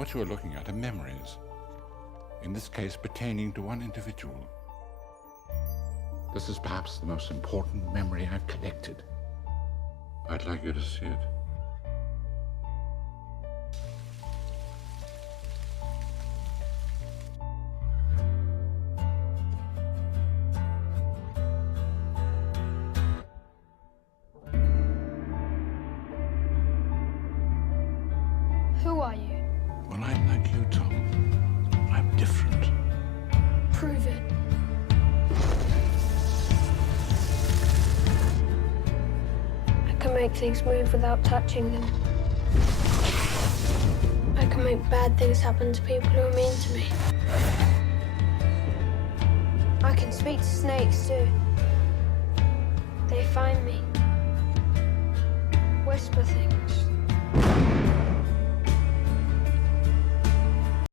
What you are looking at are memories, in this case pertaining to one individual. This is perhaps the most important memory I've collected. I'd like you to see it. Who are you? Well, I'm like you, Tom. I'm different. Prove it. I can make things move without touching them. I can make bad things happen to people who are mean to me. I can speak to snakes too. They find me. Whisper things.